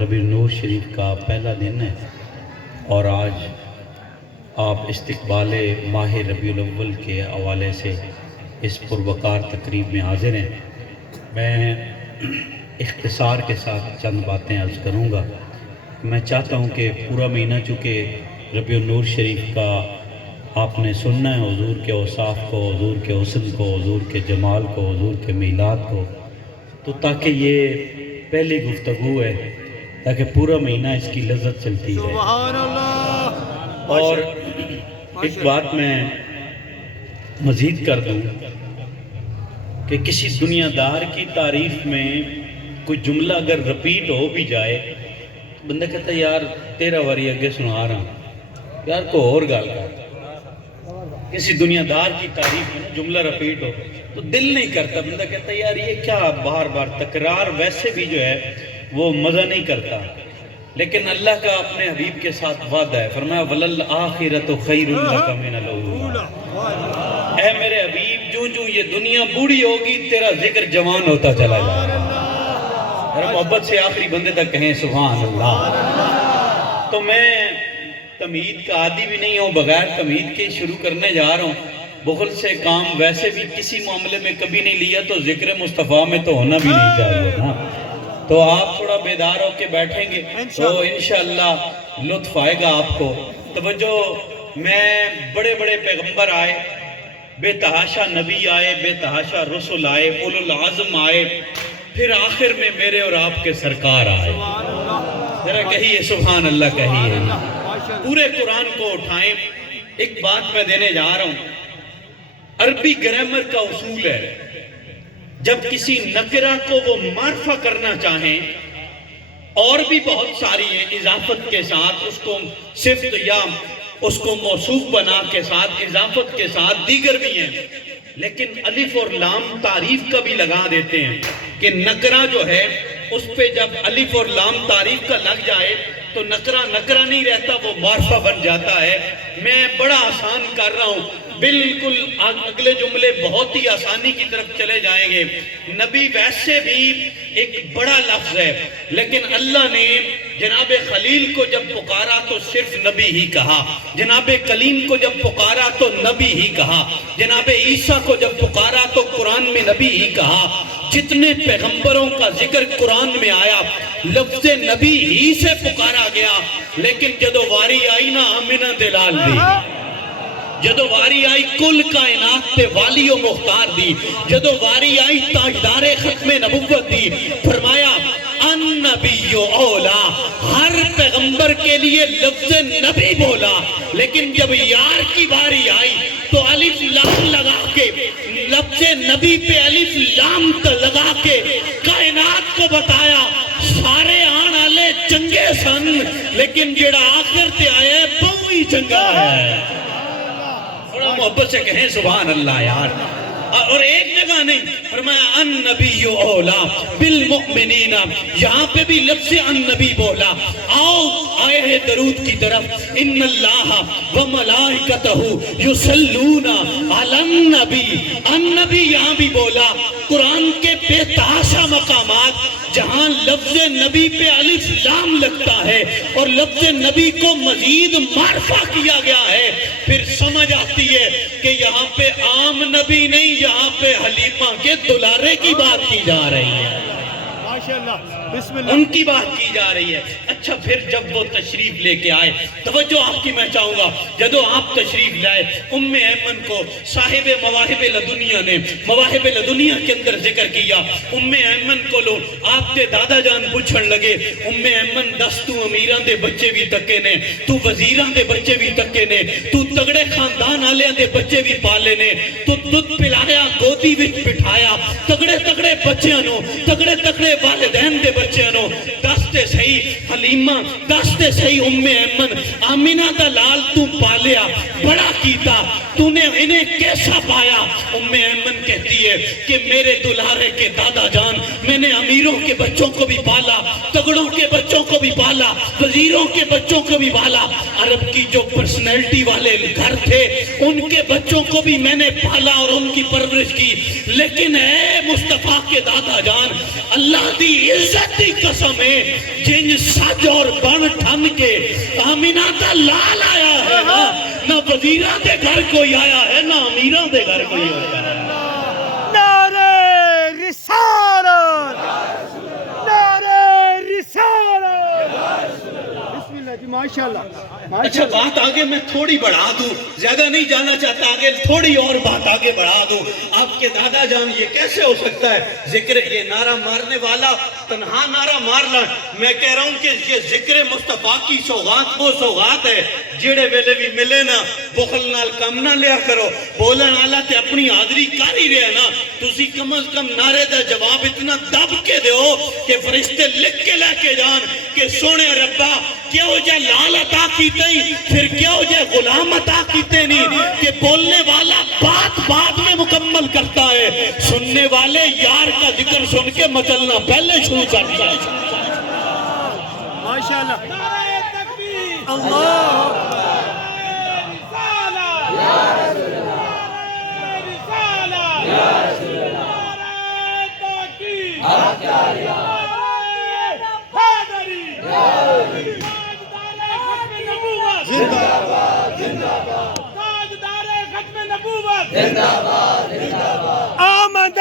ربیع النور شریف کا پہلا دن ہے اور آج آپ استقبال ماہ ربیع الاول کے حوالے سے اس پروقار تقریب میں حاضر ہیں۔ میں اختصار کے ساتھ چند باتیں عرض کروں گا۔ میں چاہتا ہوں کہ پورا مہینہ چونکہ ربیع النور شریف کا آپ نے سننا ہے، حضور کے اوصاف کو، حضور کے حسن کو، حضور کے جمال کو، حضور کے میلاد کو، تو تاکہ یہ پہلی گفتگو ہے تاکہ پورا مہینہ اس کی لذت چلتی ہے۔ سبحان اللہ۔ اور ایک بات میں مزید کر دوں کہ کسی دنیا دار کی تعریف میں کوئی جملہ اگر رپیٹ ہو بھی جائے، بندہ کہتا ہے یار 13 واری اگے سنا رہا ہوں، یار کو اور گال کر۔ کسی دنیا دار کی تعریف میں جملہ رپیٹ ہو تو دل نہیں کرتا، بندہ کہتا ہے یار یہ کیا بار بار تکرار ویسے بھی جو ہے وہ مزہ نہیں کرتا۔ لیکن اللہ کا اپنے حبیب کے ساتھ وعدہ ہے، فرمایا وَلَلْآخِرَةُ خَيْرٌ لَكَ مِنَ الْأُولَىٰ۔ اے میرے حبیب، جو جو یہ دنیا بوڑھی ہوگی تیرا ذکر جوان ہوتا چلا جائے گا۔ میرا محبت سے آخری بندے تک کہیں سبحان اللہ۔ تو میں تمہید کا عادی بھی نہیں ہوں، بغیر تمہید کے شروع کرنے جا رہا ہوں۔ بخل سے کام ویسے بھی کسی معاملے میں کبھی نہیں لیا تو ذکر مصطفیٰ میں تو ہونا بھی نہیں چاہیے نا۔ تو آپ تھوڑا بیدار ہو کے بیٹھیں گے تو انشاءاللہ لطف آئے گا آپ کو۔ توجہ، میں بڑے بڑے پیغمبر آئے، بے تحاشا نبی آئے، بے تحاشا رسول آئے، اولو العظم آئے، پھر آخر میں میرے اور آپ کے سرکار آئے۔ ذرا کہیے سبحان اللہ، کہیے۔ پورے قرآن کو اٹھائیں۔ ایک بات میں دینے جا رہا ہوں، عربی گرامر کا اصول ہے، جب کسی نکرہ کو وہ معرفہ کرنا چاہیں، اور بھی بہت ساری ہیں اضافت کے ساتھ، اس کو صفت یا اس کو موصوف بنا کے ساتھ، اضافت کے ساتھ دیگر بھی ہیں، لیکن الف اور لام تعریف کا بھی لگا دیتے ہیں کہ نکرہ جو ہے اس پہ جب الف اور لام تعریف کا لگ جائے تو نکرہ نکرہ نہیں رہتا، وہ معرفہ بن جاتا ہے۔ میں بڑا آسان کر رہا ہوں، بالکل اگلے جملے بہت ہی آسانی کی طرف چلے جائیں گے۔ نبی ویسے بھی ایک بڑا لفظ ہے، لیکن اللہ نے جناب خلیل کو جب پکارا تو صرف نبی ہی کہا، جناب کلیم کو جب پکارا تو نبی ہی کہا، جناب عیسیٰ کو جب پکارا تو قرآن میں نبی ہی کہا۔ جتنے پیغمبروں کا ذکر قرآن میں آیا لفظ نبی ہی سے پکارا گیا، لیکن جدو واری آئی نا آمنہ دلال دی، جدو واری آئی کل کائنات تے والی و مختار دی، جدو واری آئی تاجدار ختم نبوت دی، فرمایا النبی اولا، ہر پیغمبر کے لیے لفظ نبی بولا، لیکن جب یار کی باری آئی تو الف لام لگا کے، لفظ نبی پہ الف لام لگا کے کائنات کو بتایا سارے آن آلے چنگے سن، لیکن جڑا آخر تے آیا ہے بہوئی چنگا ہے۔ بڑا محبت سے کہیں سبحان اللہ یار۔ اور ایک جگہ نہیں، فرمایا النبی اولا بالمؤمنین، یہاں پہ بھی لفظ النبی بولا۔ آؤ آئے ہیں درود کی طرف، ان اللہ وملائکتہ یصلون علی النبی، النبی یہاں بھی بولا۔ قرآن کے بے تحاشا مقامات جہاں لفظ نبی پہ الف لام لگتا ہے اور لفظ نبی کو مزید معرفہ کیا گیا ہے، پھر سمجھ آتی ہے کہ یہاں پہ عام نبی نہیں، یہاں پہ حلیمہ کے دلارے کی بات کی جا رہی ہے، ان کی بات کی جا رہی ہے۔ اچھا، پھر جب وہ تشریف لے کے آئے، توجہ آپ کی میں چاہوں گا، جدو آپ تشریف لائے ام ایمن کو صاحب مواہب لدنیا نے مواہب لدنیا کے اندر ذکر کیا۔ ام ایمن کو لو آپ کے دادا جان پوچھن لگے، ام ایمن دس تو امیران دے بچے بھی تکے نے، تو وزیران دے بچے بھی تکے نے، تو تگڑے خاندان آلیاں دے بچے بھی پالے نے، تو دودھ پلایا گودی وچ بٹھایا تگڑے تگڑے بچیاں نو، تگڑے تگڑے والدین دے بچیاں نو، دستے صحیح حلیمہ، دستے صحیح ام ایمن، آمینہ دا لال تو پالیا، بڑا کیتا، تو نے انہیں کیسا پایا؟ ام ایمن کہتی ہے کہ میرے دلارے کے دادا جان، میں نے امیروں کے بچوں کو بھی پالا، تگڑوں کے بچوں کو بھی پالا، وزیروں کے بچوں کو بھی پالا، عرب کی جو پرسنالٹی والے گھر تھے ان کے بچوں کو بھی میں نے پالا اور ان کی پرورش کی، لیکن اے مصطفیٰ کے دادا دادا جان اللہ دی عزت دی قسم ہے جن سج اور بن ٹھن کے آمینہ دا لال آیا ہے نہ وزیرہ دے گھر کوئی آیا ہے نہ امیرہ دے گھر کوئی آیا ہے. نعرہ رسالت، نعرہ رسالت. بسم اللہ جی، ماشاءاللہ. اچھا بات آگے میں تھوڑی بڑھا دوں، زیادہ نہیں جانا چاہتا، آگے تھوڑی اور بات آگے بڑھا دوں. آپ کے دادا جان یہ کیسے ہو سکتا ہے ذکر یہ نعرہ مارنے والا تنہا نعرہ مارنا؟ میں کہہ رہا ہوں کہ یہ ذکر مصطفیٰ کی سوغات وہ سوغات ہے جیڑے ویلے بھی ملے نا بخل نال کم نہ لیا کرو. بولن والا تے اپنی حاضری کر ہی رہے نا، تسی کم از کم نعرے دا جواب اتنا دب کے دیو کہ فرشتے لکھ کے لے کے جان کہ سونے ربا کیوں جے لال عطا کیتے ہی پھر کیوں جے غلام عطا کیتے نہیں کہ بولنے والا بات بعد میں مکمل کرتا ہے، سننے والے یار کا ذکر سن کے مچلنا پہلے شروع کرتا ہے. ماشاءاللہ. نعرہ تکبیر، اللہ آمد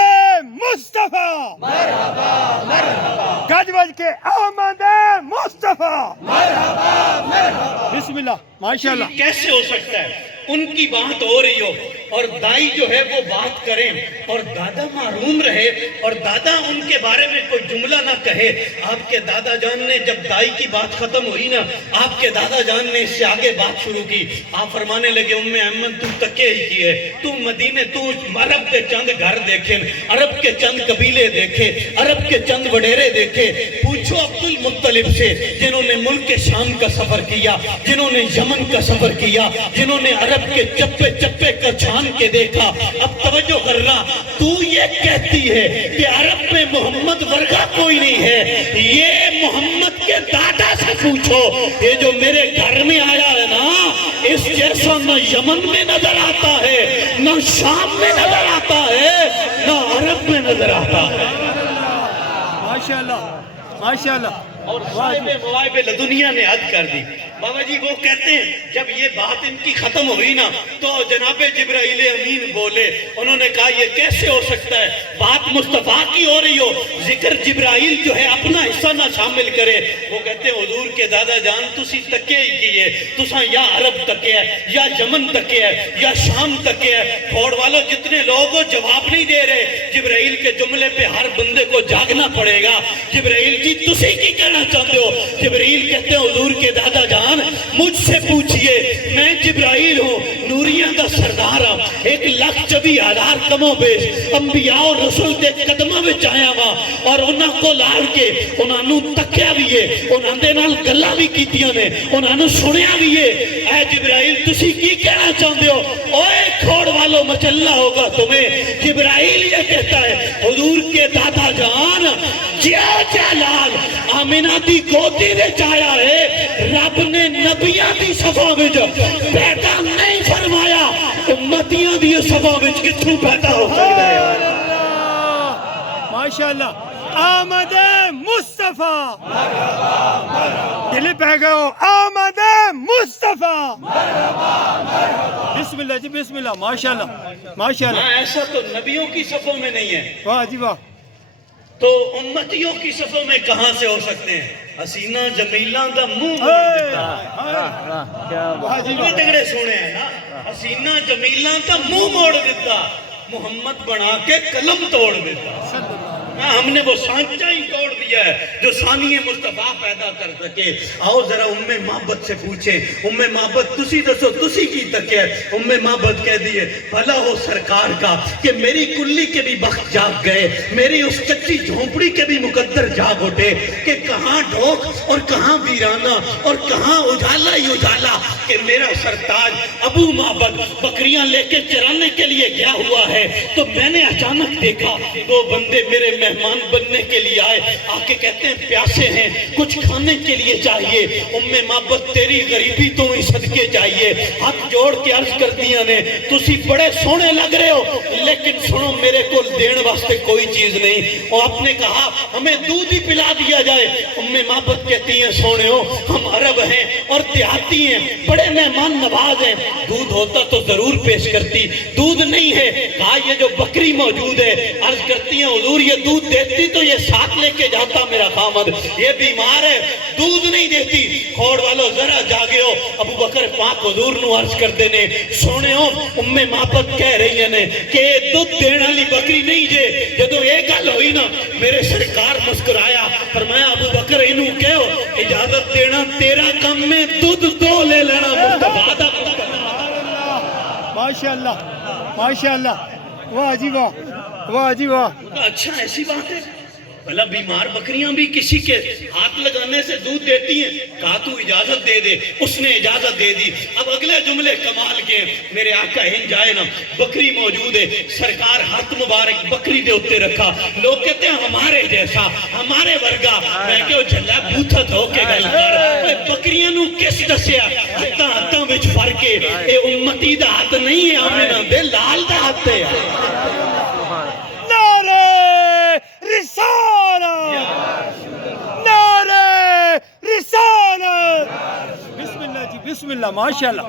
مصطفیٰ، مرحبا مرحبا. گج بج کے آمد مصطفیٰ، مرحبا مرحبا. بسم اللہ ماشاءاللہ. کیسے ہو سکتا ہے ان کی بات ہو رہی ہو اور دائی جو ہے وہ بات کریں اور دادا معروم رہے اور دادا ان کے بارے میں کوئی جملہ نہ کہے؟ آپ کے دادا جان نے جب دائی کی بات ختم ہوئی نا آپ کے دادا جان نے اس سے آگے بات شروع کی. آپ فرمانے لگے ام ایمن تو تکے ہی کیے، تو مدینے تو عرب کے چند گھر دیکھیں، عرب کے چند قبیلے دیکھے، عرب کے چند وڈیرے دیکھے. پوچھو عبد المطلب سے جنہوں نے ملک شام کا سفر کیا، جنہوں نے یمن کا سفر کیا، جنہوں نے عرب کے چپے چپے کا چھان کے دیکھا. اب توجہ کر رہا، تو یہ کہتی ہے کہ عرب میں محمد ورگا کوئی نہیں ہے. یہ محمد کے دادا سے پوچھو، یہ جو میرے گھر میں آیا ہے نا اس جیسا نہ یمن میں نظر آتا ہے، نہ شام میں نظر آتا ہے، نہ عرب میں نظر آتا ہے. ماشاءاللہ ماشاءاللہ. اور صاحب مواہب لدنیا نے حد کر دی. بابا جی وہ کہتے ہیں جب یہ بات ان کی ختم ہوئی نا تو جناب جبرائیل امین بولے. انہوں نے کہا یہ کیسے ہو سکتا ہے بات مصطفیٰ کی ہو رہی ہو، ذکر جبرائیل جو ہے اپنا حصہ نہ شامل کرے. وہ کہتے ہیں حضور کے دادا جان تسی تکے ہی کیے، تساں یا عرب تکے ہے یا یمن تکے ہے یا شام تکے ہے. کھوڑ والوں جتنے لوگ وہ جواب نہیں دے رہے. جبرائیل کے جملے پہ ہر بندے کو جاگنا پڑے گا. جبرائیل جی تسی کی کہنا چاہتے ہو؟ جبرائیل کہتے ہیں حضور کے دادا جان مجھ سے پوچھئے، میں جبرائیل ہوں، نوریاں دا سردار ہوں، 1,24,000 کموں بیش انبیاء اور رسول دے قدمہ میں چاہیا ہوا اور انہاں کو لار کے انہاں نو تکیا بھی ہے، انہاں دے نال گلہ بھی کیتیاں نے، انہاں نو سنیا بھی ہے. اے جبرائیل تسی کی کہنا چاہتے ہو؟ اوے کھوڑ والوں مچلنا ہوگا تمہیں. جبرائیل یہ کہتا ہے حضور کے دادا جان جیا جلال آمینہ دی گودی نے چاہیا ہے، رب نے نبیاں دی صفحہ وچ پیدا نہیں فرمایا، امتیاں دی صفحہ وچ کتھوں پیدا ہو سکتا ہے؟ ماشاءاللہ. آمد مصطفیٰ، دل پہ گئے ہو، آمد مصطفیٰ. بسم اللہ جی بسم اللہ. ماشاءاللہ ماشاءاللہ. ایسا تو نبیوں کی صفوں میں نہیں ہے، واہ جی واہ. تو امتیوں کی صفوں میں کہاں سے ہو سکتے ہیں؟ حسینہ جمیلہ دا منہ وہ تگڑے سونے ہیں نا، حسینہ جمیلہ دا منہ موڑ دیتا، محمد بنا کے قلم توڑ دیتا. ہم نے وہ سانچہ ہی توڑ دیا ہے جو ثانی مصطفیٰ پیدا کر سکے. آؤ ذرا ام محبت سے پوچھیں، ام محبت تسی دسو تسی کی تک ہے؟ ام محبت کہہ دیئے بھلا ہو سرکار کا کہ میری کلی کے بھی بخت جاگ گئے، میری اس کچی جھونپڑی کے بھی مقدر جاگ اٹھے کہ کہاں ڈھوک اور کہاں ویرانہ اور کہاں اجالا ہی اجالا کہ میرا سرتاج ابو محبت بکریاں لے کے چرانے کے لیے گیا ہوا ہے. تو میں نے اچانک دیکھا دو بندے میرے مہمان بننے کے لیے آئے. کے کہتے ہیں پیاسے ہیں, کچھ کھانے کے لیے چاہیے. محبت تیری غریبی تو ہی صدقے چاہیے. ہاتھ جوڑ کے عرض کر دیا نے تسی بڑے سونے لگ رہے ہو, لیکن سنو میرے کو دین واسطے کوئی چیز نہیں. اور آپ نے کہا ہمیں دودھ ہی پلا دیا جائے. محبت کہتی ہیں سونے ہو ہم عرب ہیں اور دیہاتی ہیں, بڑے مہمان نواز ہیں, دودھ ہوتا تو ضرور پیش کرتی, دودھ نہیں ہے. کہا یہ جو بکری موجود ہے, عرض کرتی ہیں حضور یہ دودھ دیتی تو یہ ساتھ لے کے جاتا میرا خامد, یہ بیمار ہے دودھ نہیں دیتی. کھوڑ والو ذرا جاگے ہو. ابو بکر پاک حضور نو عرض کر دینے سونے ہو محبت کہہ رہی ہیں کہ دودھ دینا لی بکری نہیں جے. جدو ایک گل ہوئی نا میرے سرکار مسکرایا, فرمایا ابو بکر انہوں کہو اجازت دینا تیرا کم میں دودھ دو لے لینا. مصطفیٰ دا ماشاءاللہ ماشاءاللہ, واہ جی واہ, واہ جی واہ. اچھا ایسی بات ہے, بھلا بیمار بکریاں بھی کسی کے ہاتھ لگانے سے دودھ دیتی ہیں. کہا تو اجازت دے دے, اس نے اجازت دے دی. اب اگلے جملے کمال کے ہیں. میرے آقا ہند جائے نا, بکری موجود ہے, سرکار ہاتھ مبارک بکری دے اتے رکھا. لوگ کہتے ہیں ہمارے جیسا ہمارے ورگا. میں کہ جھلا بوتھا دھو کے گل کر, بکریاں نو کس دسیا ہتھاں ہتھاں وچ فرق ہے. اے امتی دا ہاتھ نہیں ہے, آمینہ دے لال دا ہاتھ ہے. بسم اللہ جی, بسم اللہ, ماشاءاللہ,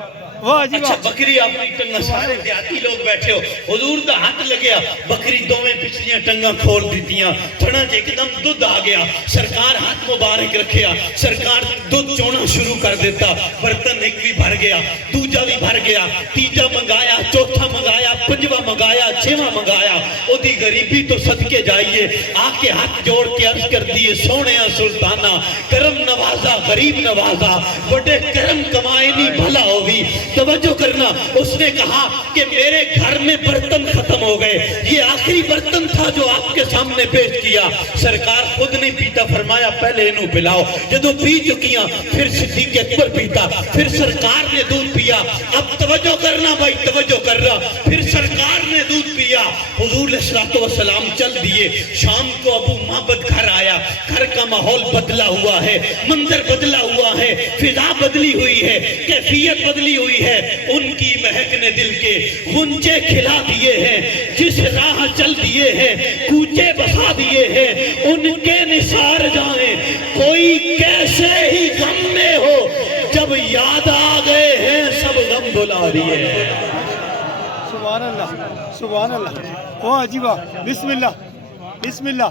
واہ جی اچھا واہ. بکری اپنی ٹنگا, سارے دیہاتی لوگ بیٹھے ہو, حضور دا ہاتھ لگیا, بکری دوویں پچھلیاں ٹنگا کھول دیتیاں, تھڑا ایک دم دودھ آ گیا. سرکار ہاتھ مبارک رکھیا, سرکار دودھ چونا شروع کر دیتا. برتن ایک بھی بھر گیا, دوجا بھی بھر گیا, تیجا منگایا, چوتھا منگایا, پنجواں منگایا, چھواں منگایا. او دی غریبی تو صدقے جائیے. آ کے ہاتھ جوڑ کے عرض کر دیے سونیا سلطانہ کرم نوازا غریب نوازا, بڑے کرم کمائے نہیں بھلا ہوگی. توجہ کرنا, اس نے کہا کہ میرے گھر میں برتن ختم ہو گئے, یہ آخری برتن تھا جو آپ کے سامنے پیش کیا. سرکار خود نہیں پیتا, فرمایا پہلے انہوں پلاؤ. جدو پی چکیاں پھر صدیق اکبر پیتا, پھر سرکار نے دودھ پیا. اب توجہ کرنا بھائی, توجہ کرنا, پھر سرکار نے دودھ پیا. حضور علیہ السلام چل دیے. شام کو ابو محبت گھر آیا, گھر کا ماحول بدلا ہوا ہے, منظر بدلا ہوا ہے, فضا بدلی ہوئی ہے, کیفیت بدلی ہوئی ہے. ان کی مہک نے دل کے غنچے کھلا دیے ہیں, جس راہ چل دیے ہیں کوچے بسا دیے ہیں. ان کے نثار جائیں کوئی کیسے ہی غم میں ہو, جب یاد آ گئے ہیں سب غم بھلا دیے ہیں. سبحان اللہ, سبحان اللہ, واہ جی واہ, بسم اللہ, بسم اللہ,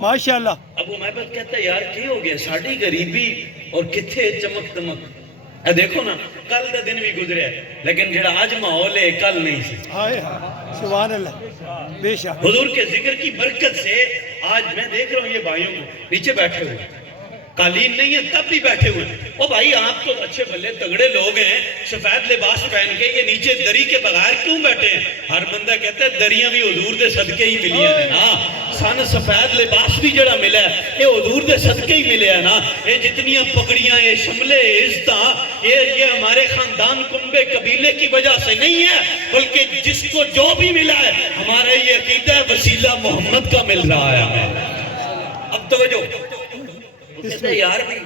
ماشاءاللہ. ابو محبت کہتا ہے یار کی ہو گیا ساڑھی غریبی اور کتھے چمک دمک. اے دیکھو نا کل دا دن بھی گزرے ہے, لیکن جڑا آج ماحول ہے کل نہیں سی. ہائے سبحان اللہ, بے شک. حضور کے ذکر کی برکت سے آج میں دیکھ رہا ہوں یہ بھائیوں کو نیچے بیٹھے ہوئے, قالین نہیں ہے تب بھی بیٹھے ہوئے. او بھائی آپ تو اچھے بھلے تگڑے لوگ ہیں, سفید لباس پہن کے, یہ نیچے دری کے بغیر کیوں بیٹھے ہیں؟ ہر بندہ کہتا ہے دریاں بھی حضور دے صدقے ہی ملی ہیں نا. سن سفید لباس بھی جڑا ملا ہے یہ حضور دے صدقے ہی ملے ہیں نا. یہ جتنیاں پگڑیاں, یہ شملے, عزتاں, یہ ہمارے خاندان کنبے قبیلے کی وجہ سے نہیں ہے, بلکہ جس کو جو بھی ملا ہے ہمارا یہ عقیدہ ہے وسیلہ محمد کا مل رہا ہے ہمیں. اب توجہ, کہتا ہے یار بھئی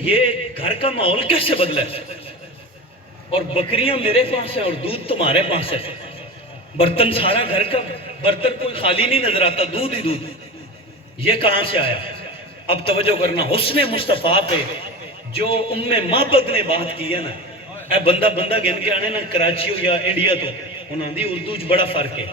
یہ گھر کا ماحول کیسے بدلا ہے, اور بکریاں میرے پاس ہیں اور دودھ تمہارے پاس ہے, برتن سارا گھر کا, برتن کوئی خالی نہیں نظر آتا, دودھ ہی دودھ, یہ کہاں سے آیا؟ اب توجہ کرنا, حسن مصطفیٰ پہ جو محبت نے بات کی ہے نا, اے بندہ گن کے آنے نا کراچی ہو یا انڈیا تو انہوں دی اردو چ بڑا فرق ہے.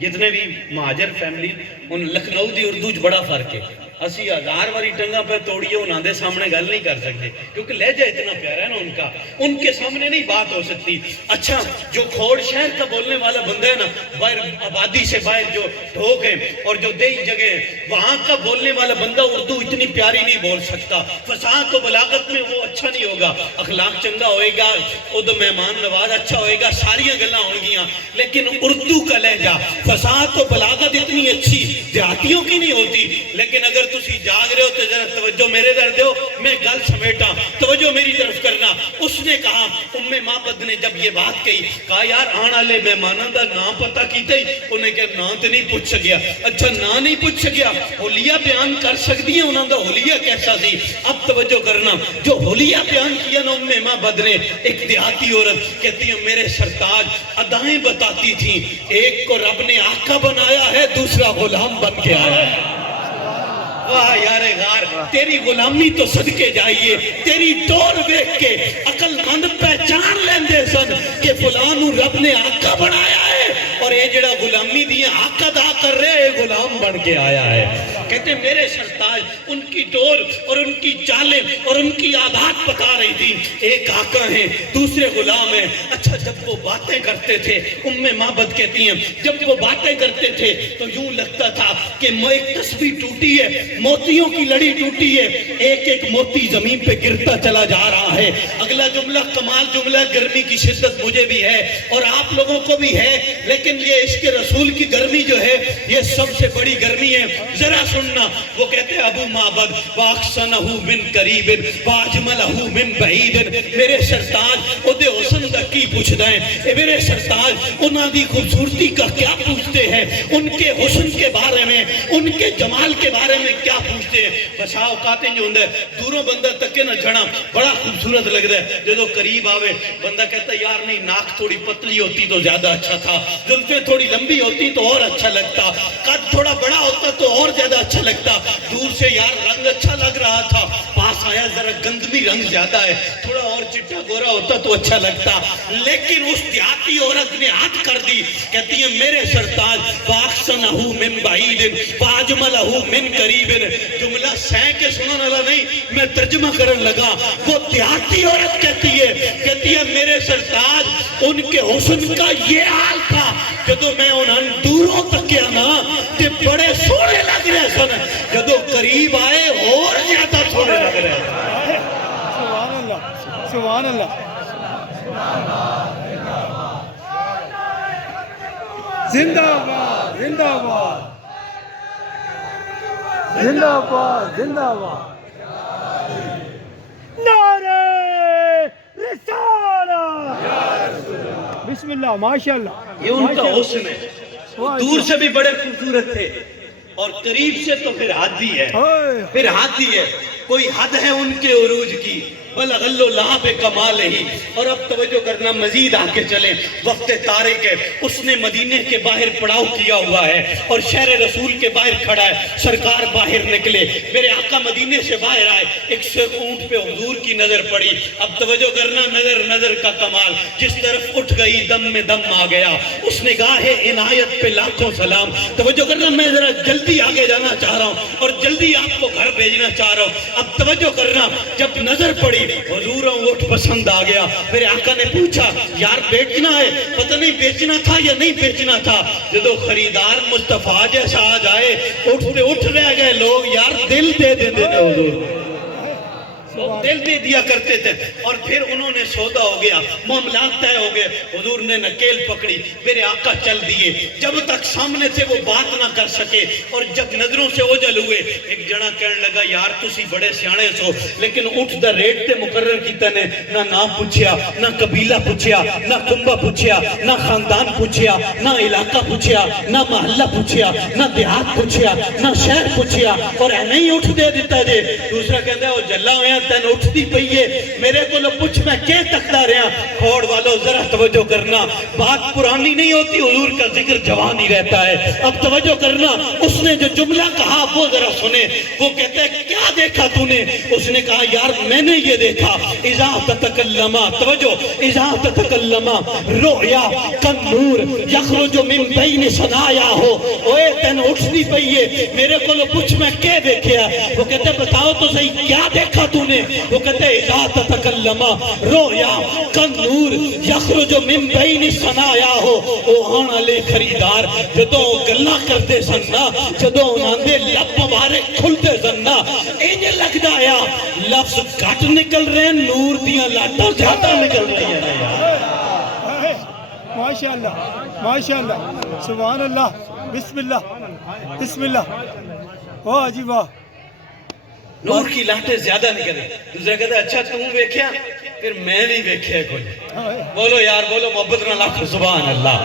جتنے بھی مہاجر فیملی ان لکھنؤ دی اردو چ بڑا فرق ہے. اسی ہزار واری ٹنگا پہ توڑیے انہوں دے سامنے گل نہیں کر سکتے, کیونکہ لہجہ اتنا پیارا ہے نا ان کا, ان کے سامنے نہیں بات ہو سکتی. اچھا جو کھوڑ شہر کا بولنے والا بندہ ہے نا, باہر آبادی سے باہر جو ڈھوک ہیں اور جو دیہی جگہ ہیں, وہاں کا بولنے والا بندہ اردو اتنی پیاری نہیں بول سکتا. فصاحت و بلاغت میں وہ اچھا نہیں ہوگا, اخلاق چنگا ہوئے گا, خود مہمان نواز اچھا ہوئے گا, ساریاں گلاں ہوں گیاں, لیکن اردو کا لہجہ, فصاحت و بلاغت اتنی اچھی دیہاتیوں کی نہیں ہوتی. لیکن اگر اگر تسی جاگ رہے ہو تو ذرا توجہ میرے در دیو، میں گل سمیٹا، توجہ میری طرف کرنا۔ اس نے کہا، معبد نے جب یہ بات کہی، کہا یار آنا لے مہمانوں دا نام پتہ کیتے ہی، انہیں کہا نام تو نہیں پوچھ سکیا۔ اچھا نام نہیں پوچھ سکیا، حلیہ بیان کر سکتی ہیں، انہوں دا حلیہ کیسا سی؟ اب توجہ کرنا، جو حلیہ بیان کیا نا معبد نے، ایک دیہاتی عورت کہتی ہے میرے سرتاج ادائیں بتاتی تھیں، ایک کو رب نے آقا بنایا ہے، دوسرا غلام بن کے آیا ہے۔ واہ یار غار، تیری غلامی تو صدقے جائیے، تیری ٹور دیکھ کے عقل مند پہچان لیندے سن کہ فلانو رب نے آقا بنایا ہے، اور یہ جڑا غلامی دیا حق ادا کر رہے ہیں غلام بن کے آیا ہے۔ کہتے ہیں میرے سرتاج ان کی ٹور اور ان کی چالیں اور ان کی عادات بتا رہی تھی، ایک آقا ہیں دوسرے غلام ہیں۔ اچھا جب وہ باتیں کرتے تھے، معبد کہتی ہیں جب وہ باتیں کرتے تھے تو یوں لگتا تھا کہ ایک تسبیح ٹوٹی ہے، موتیوں کی لڑی ٹوٹی ہے، ایک ایک موتی زمین پہ گرتا چلا جا رہا ہے۔ اگلا جملہ کمال جملہ، گرمی کی شدت مجھے بھی ہے اور آپ لوگوں کو بھی ہے، لیکن یہ عشق رسول کی گرمی جو ہے یہ سب سے بڑی گرمی ہے۔ ذرا سننا، وہ کہتے ہیں ابو معبد وَأَحْسَنَهُ مِن قَرِيبٍ وَأَجْمَلَهُ مِن بَعِيدٍ، میرے سرتاج اودے حسن دا کی پوچھ دائیں، میرے سرتاج انہاں دی خوبصورتی کا کیا پوچھتے ہیں، ان کے حسن کے بارے میں، ان کے جمال کے بارے میں کیا پوچھتے ہیں؟ بسا اوقاتیں جو ہوندہ ہے دوروں بندہ تکے نہ جھڑا بڑا خوبصورت لگ رہا ہے، جدو قریب آوے بندہ کہتا ہے یار نہیں ناک تھوڑی پتلی ہوتی تو زیادہ اچھا تھا، زلفیں تھوڑی لمبی ہوتی تو اور اچھا لگتا، قد تھوڑا بڑا ہوتا تو اور زیادہ اچھا لگتا، دور سے یار رنگ اچھا لگ رہا تھا، پاس آیا ذرا گندمی رنگ زیادہ ہے، تھوڑا اور چٹا گورا ہوتا تو اچھا لگتا۔ لیکن اس دیہاتی عورت نے حد کر دی، کہتی ہے میرے سرتاج وَأَحْسَنَهُ مِن بَعِيدٍ وَأَجْمَلَهُ مِن قَرِيبٍ، جملہ سہ کے سنن والا نہیں، میں ترجمہ کرن لگا۔ وہ دیہاتی عورت کہتی ہے میرے سرتاج ان کے حسن کا یہ حال تھا، جدو میں انہوں دوروں تک کیا نا کہ بڑے سونے لگ رہے سن، جدو قریب آئے اور زیادہ سونے لگ رہے ہیں۔ سبحان اللہ، سبحان اللہ، زندہ باد، زندہ باد، زندہ باد، زندہ باد، نعرہ رسالہ، بسم اللہ، ماشاءاللہ، یہ ان کا حسن ہے، وہ دور سے بھی بڑے خوبصورت تھے اور قریب سے تو پھر حد ہی ہے، پھر حد ہی ہے، کوئی حد ہے ان کے عروج کی، بلغ اللہ پہ کمال ہی۔ اور اب توجہ کرنا، مزید آگے چلیں، وقت طارق ہے، اس نے مدینے کے باہر پڑاؤ کیا ہوا ہے اور شہر رسول کے باہر کھڑا ہے، سرکار باہر نکلے، میرے آقا مدینے سے باہر آئے، ایک سے اونٹ پہ حضور کی نظر پڑی۔ اب توجہ کرنا، نظر کا کمال، جس طرف اٹھ گئی دم میں دم آ گیا، اس نے گاہ عنایت پہ لاکھوں سلام۔ توجہ کرنا، میں ذرا جلدی آگے جانا چاہ رہا ہوں اور جلدی آپ کو گھر بھیجنا چاہ رہا ہوں۔ اب توجہ کرنا، جب نظر پڑی حضور اونٹ پسند آ گیا، میرے آقا نے پوچھا یار بیچنا ہے؟ پتہ نہیں بیچنا تھا یا نہیں بیچنا تھا، جدو خریدار مصطفیٰ جیسا آ جائے اٹھ پہ اٹھ رہ گئے لوگ، یار دل دے دے دے حضور، دل دے دیا کرتے تھے۔ اور پھر انہوں نے سودا ہو گیا، معاملات طے ہو گئے، حضور نے نکیل پکڑی، میرے آقا چل دیے، جب تک سامنے تھے وہ بات نہ کر سکے، اور جب نظروں سے اوجھل ہوئے، ایک جنا کہنے لگا یار تسی بڑے سیانے سو، لیکن اٹھ دا ریٹ تے مقرر کیتا نے، نہ نام پوچھیا، نہ قبیلہ پوچھیا، نہ کنبہ پوچھیا، نہ خاندان پوچھیا، نہ علاقہ پوچھیا، نہ محلہ پوچھیا، نہ دیہات پوچھیا، نہ شہر پوچھیا، اور اینے ہی اٹھ دے دیتا جے۔ دوسرا کہتا ہے وہ جلا ہویا تین اٹھتی پئیے، میرے کو لو پوچھ میں کہہ تکتا رہا، کھوڑ والو ذرا توجہ کرنا، بات پرانی نہیں ہوتی، حضور کا ذکر جوان ہی رہتا ہے۔ اب توجہ کرنا، اس نے جو جملہ کہا وہ ذرا سنے، وہ کہتا ہے کیا دیکھا تو نے؟ اس نے کہا یار میں نے یہ دیکھا، اذا تتکلما، توجہ، اذا تتکلما رؤیا کالنور یخرج من بین ثنایا ہو، اوے تین اٹھتی پئیے، میرے کو لو پوچھ میں کہہ دیکھیا؟ وہ کہتا ہے بتاؤ تو صحیح کیا دیکھا تو نے؟ وہ کہتے ہیں اذا تتکلما رؤیا کالنور یخرج من بین ثنایا ہو، او آن علی خریدار جدو گلہ کرتے سننا، جدو انہاں دے لب مبارک کھلتے سننا، انج لگدا یا لفظ گھٹ نکل رہے ہیں، نور دیاں لاٹاں زیادہ نکل رہی ہیں۔ ماشاءاللہ، ماشاءاللہ، سبحان اللہ، بسم اللہ، بسم اللہ، واہ جی واہ، نور کی لاٹیں زیادہ نہیں کرے. دوسرا کہتا ہے اچھا تم ویکھیا پھر میں نہیں ویکھیا کوئی. بولو یار بولو محبت نہ لاکھو سبحان اللہ.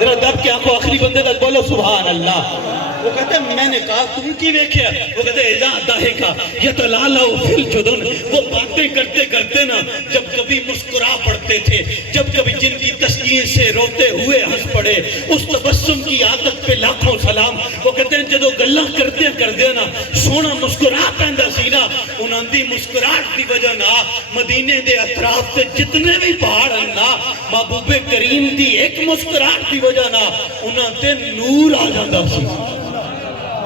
ذرا دب کے آنکھوں آخری بندے تک بولو سبحان اللہ. وہ کہتے ہیں میں نے کہا تم کی ویکھیا. وہ کہتے ہیں اذا ضحکا یتلالو فی الجدن. وہ باتیں کرتے کرتے نا جب کبھی مسکرا پڑتے تھے, جب کبھی جن کی تسکین سے روتے ہوئے ہنس پڑے, اس تبسم کی عادت پہ لاکھوں سلام. وہ کہتے ہیں جدو گلاں کردے نا سونا مسکرا پیندا سی نا, انہاں دی مسکراہٹ دی وجہ نا مدینے دے اطراف تے جتنے بھی پہاڑ ہیں نا, محبوب کریم دی ایک مسکراہٹ دی وجہ نا انہاں تے نور آ جاندا سی.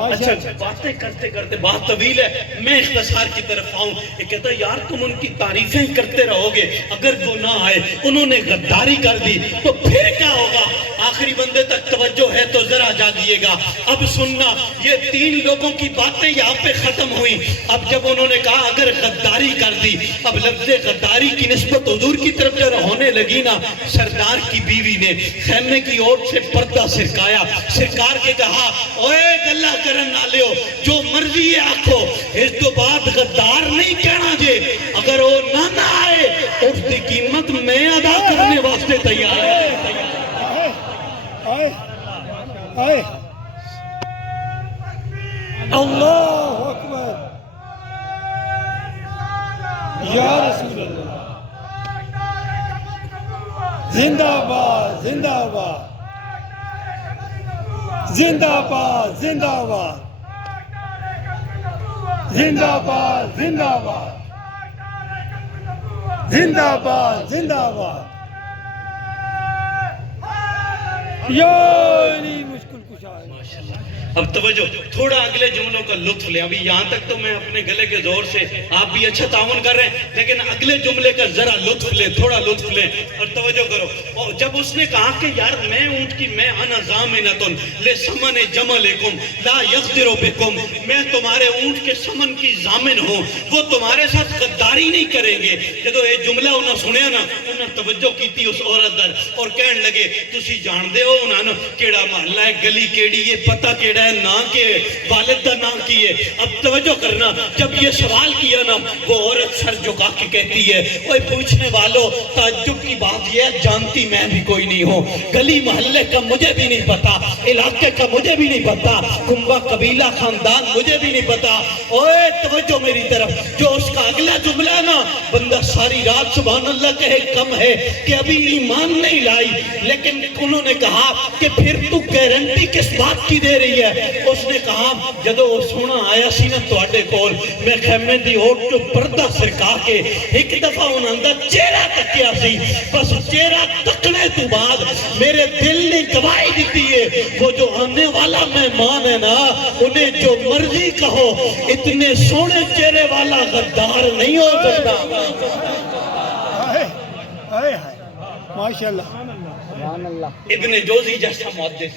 اچھا باتیں کرتے کرتے بات طویل ہے, میں اختصار کی طرف آؤں. یہ کہتا ہے یار تم ان کی تعریفیں کرتے رہو گے, اگر وہ نہ آئے انہوں نے غداری کر دی تو پھر کیا ہوگا. آخری بندے تک توجہ ہے تو ذرا جاگیے گا. اب سننا, یہ 3 لوگوں کی باتیں یہاں پہ ختم ہوئی. اب جب انہوں نے کہا اگر غداری کر دی, اب لفظ غداری کی نسبت حضور کی طرف جب ہونے لگی نا, سردار کی بیوی نے خیمے کی اوٹ سے پردہ سرکایا. سرکار کے کہا اوے گلہ کرن نہ لیو, جو مرضی ہے آکھو, اس تو بعد غدار نہیں کہنا جے. اگر وہ نہ آئے اس کی قیمت میں ادا کرنے واسطے تیار ہے. اللہ اکبر یا رسول اللہ. زندہ باد زندہ باد زندہ باد زندہ باد زندہ باد زندہ باد زندہ باد زندہ باد. یا علی مشکل کشا. اب توجہ, تھوڑا اگلے جملوں کا لطف لے. ابھی یہاں تک تو میں اپنے گلے کے زور سے آپ بھی اچھا تعاون کر رہے ہیں, لیکن اگلے جملے کا ذرا لطف لیں, تھوڑا لطف لیں اور توجہ کرو. اور جب اس نے کہا کہ یار میں اونٹ کی, میں انا ضامنۃ لسمن جملکم لا یغدر بکم, میں تمہارے اونٹ کے سمن کی ضامن ہوں, وہ تمہارے ساتھ غداری نہیں کریں گے. جدو یہ جملہ انہوں سنیا نا, انہوں توجہ کی تھی اس عورت در اور کہنے لگے تسی جان دے ہو انہوں کیڑا محلہ ہے, گلی کیڑی, یہ پتہ کیڑا ہے, نا کے والد دا نام کی ہے. اب توجہ کرنا, جب یہ سوال کیا نا, وہ عورت سر جھکا کے کہتی ہے اوے پوچھنے والوں, تعجب کی بات یہ ہے جانتی میں بھی کوئی نہیں ہوں, گلی محلے کا مجھے بھی نہیں پتا, علاقے کا مجھے بھی نہیں پتا, کنبہ قبیلہ خاندان مجھے بھی نہیں پتا. اوے توجہ میری طرف. جو اس کا اگلا جملہ نا, بندہ ساری رات سبحان اللہ کہے کم ہے کہ ابھی ایمان نہیں لائی, لیکن انہوں نے کہا کہ پھر تو گارنٹی کس بات کی دے رہی ہے. اس نے کہا جدو وہ سونا آیا سی نا تواڈے کول, میں خیمے دی اوٹ تو پردہ سرکا کے ایک دفعہ انہاں دا چہرہ تکیا سی, بس چہرہ تکنے تو بعد میرے دل نے گواہی دیتی ہے وہ جو آنے والا مہمان ہے نا, انہیں جو مرضی کہو, اتنے سونے چہرے والا غدار نہیں ہو سکتا. ماشاءاللہ. ابن جوزی جیسا محدث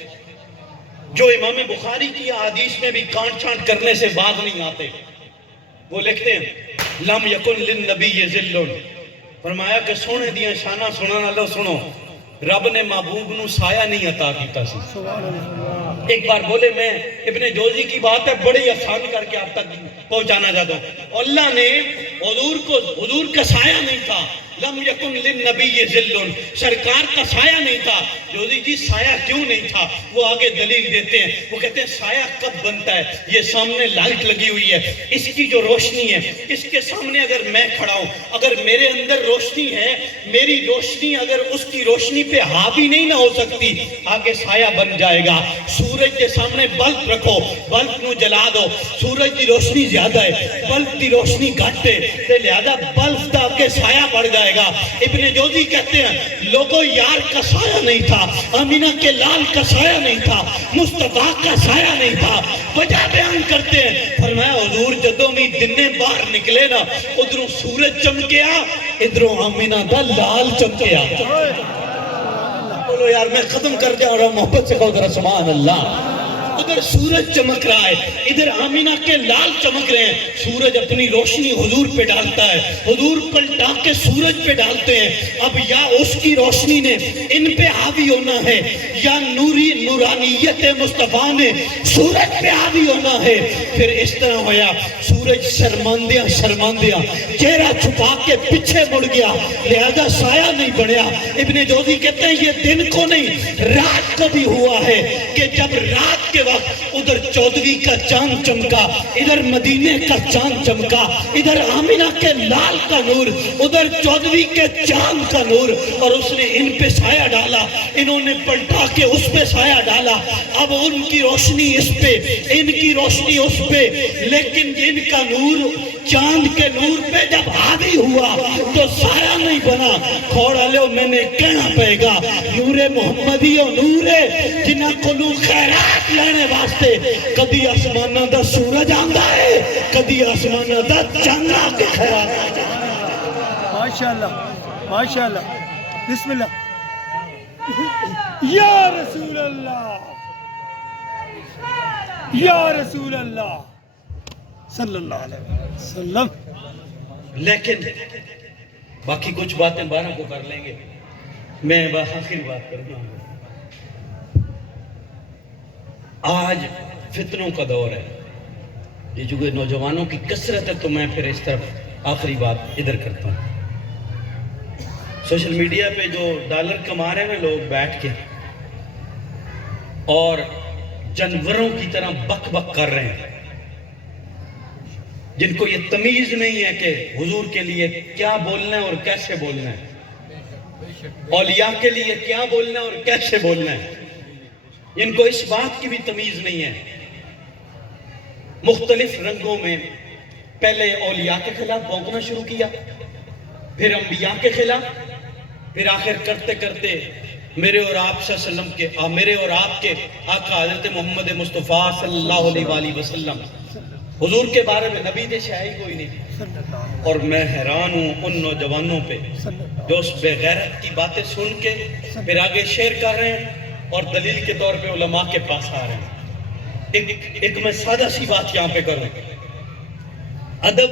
جو امام بخاری کی حدیث میں بھی کانٹ چھانٹ کرنے سے باز نہیں آتے, وہ لکھتے ہیں لم یکن للنبی ذل, فرمایا کہ سونے دیاں شانہ سنانا لو سنو, رب نے محبوب نو سایہ نہیں عطا کیتا سی. ایک بار بولے, میں ابن جوزی کی بات ہے بڑی آسان کر کے آپ تک پہنچانا چاہتا ہوں. اللہ نے حضور کا سایہ نہیں تھا, لم یکن للنبی ذل, سرکار کا سایہ نہیں تھا. جوزی جی سایہ کیوں نہیں تھا, وہ آگے دلیل دیتے ہیں. وہ کہتے ہیں سایہ کب بنتا ہے, یہ سامنے لائٹ لگی ہوئی ہے, اس کی جو روشنی ہے, اس کے سامنے اگر میں کھڑا ہوں, اگر میرے اندر روشنی ہے, میری روشنی اگر اس کی روشنی پہ حاوی نہیں نہ ہو سکتی, آگے سایہ بن جائے گا. سورج کے سامنے بلب رکھو, بلب نو جلا دو, سورج کی روشنی زیادہ ہے, بلب کی روشنی گھٹ ہے, لہذا بلب دا کے سایہ بڑھ جائے گا. ابن جوزی کہتے ہیں لوگوں یار کا سایہ نہیں تھا, امینہ کے لال کا سایہ نہیں تھا, مصطفیٰ کا سایہ نہیں تھا. وجہ بیان کرتے ہیں, فرمایا حضور جدوں بھی دنے باہر نکلے نا, ادھروں سورج چمکیا, ادھروں امینہ دا لال چمکیا. بولو یار میں ختم کر جا رہا ہوں, محبت سے کہو ذرا سبحان اللہ. ادھر سورج چمک رہا ہے، ادھر آمینہ کے لال چمک رہے ہیں. سورج اپنی روشنی حضور پہ ڈالتا ہے، حضور پلٹا کے سورج پہ ڈالتے ہیں. اب یا اس کی روشنی نے ان پہ حاوی ہونا ہے، یا نورانیت مصطفیٰ نے سورج پہ حاوی ہونا ہے. پھر اس طرح ہویا، سورج شرماندیاں چہرہ چھپا کے پیچھے مڑ گیا، لہذا سایہ نہیں بڑھیا. ابن جوزی کہتے ہیں یہ دن کو نہیں رات کو بھی ہوا ہے کہ جب رات کے وقت ادھر 14ویں کا چاند چمکا، ادھر مدینے کا چاند چمکا، ادھر آمینہ کے لال کا نور، ادھر 14ویں کے چاند کا نور، اور اس نے ان پہ سایہ ڈالا، انہوں نے پلٹا کے اس پہ سایہ ڈالا. اب ان کی روشنی اس پہ، ان کی روشنی اس پہ، لیکن ان کا نور چاند کے نور پہ جب حاوی ہوا تو سایہ نہیں بنا. کھوڑا لو میں نے کہنا پڑے گا، نور محمدی و نور جنہ کو نو خیرات لینے واسطے کدی آسمانہ دا سورج آندہ ہے، کدی آسمانہ دا چاند آ کے خیرات آ جائے. ماشاءاللہ ماشاءاللہ. بسم اللہ. یا رسول اللہ، یا رسول اللہ صلی اللہ علیہ وسلم. لیکن باقی کچھ باتیں 12 کو کر لیں گے. میں آخری بات کرنا ہوں. آج فتنوں کا دور ہے، یہ جو کہ نوجوانوں کی کثرت ہے، تو میں پھر اس طرف آخری بات ادھر کرتا ہوں. سوشل میڈیا پہ جو ڈالر کما رہے ہیں لوگ بیٹھ کے اور جانوروں کی طرح بک بک کر رہے ہیں، جن کو یہ تمیز نہیں ہے کہ حضور کے لیے کیا بولنا ہے اور کیسے بولنا ہے، اولیاء کے لیے کیا بولنا ہے اور کیسے بولنا ہے، جن کو اس بات کی بھی تمیز نہیں ہے. مختلف رنگوں میں پہلے اولیاء کے خلاف بھونکنا شروع کیا، پھر انبیاء کے خلاف، پھر آخر کرتے کرتے میرے اور آپ صلی اللہ علیہ وسلم کے میرے اور آپ کے آقا حضرت محمد مصطفیٰ صلی اللہ علیہ وآلہ وسلم، حضور کے بارے میں نبی دے شاہی کوئی نہیں. اور میں حیران ہوں ان نوجوانوں پہ جو اس بے غیرت کی باتیں سن کے پھر آگے شیئر کر رہے ہیں اور دلیل کے طور پہ علماء کے پاس آ رہے ہیں. ایک میں سادہ سی بات یہاں پہ کروں. ادب